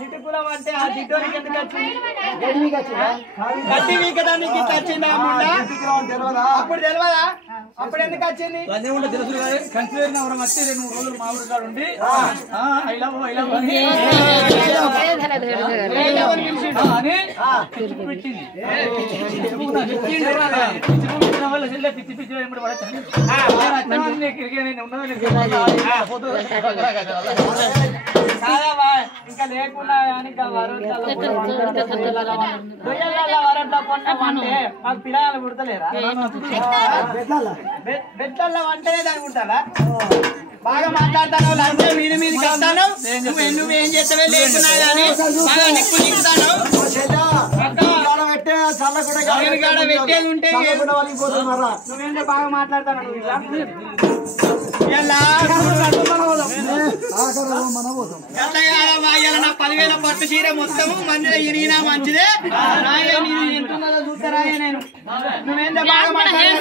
జిడ్డుకులం అంటే ఆ జిడ్డోనికి ఎందుకు వచ్చింది? గడ్డి వీకడానికి ఇట్లా వచ్చింది అప్పుడు తెలియదా? అప్పుడు ఎందుకు వచ్చింది? తెలుసు కంచివరం వచ్చి 2-3 రోజులు మామిడి కాడు ఉండి పెట్టింది పిచ్చి పిచ్చి ఇంకా లేకుండా వరట్లా కొన్నామంటే మాకు పిల్లలు కుడతలేరా? బెట్లల్లో వంటనే దాన్ని కుడతారా? బాగా మాట్లాడతాను లంచే మీద మీదకి వస్తాను నువ్వేం చేస్తావే లేకున్నా కానీ బాగా నిక్కు దిగుతాను పెట్టేది ఉంటే నువ్వేంటే బాగా మాట్లాడతాను నా 10,000 పట్టు చీర మొత్తము మందిలో ఇరిగినా మంచిదే ఎంతున్నదో చూస్తారా నేను నువ్వేంటే బాగా మాట్లాడతాను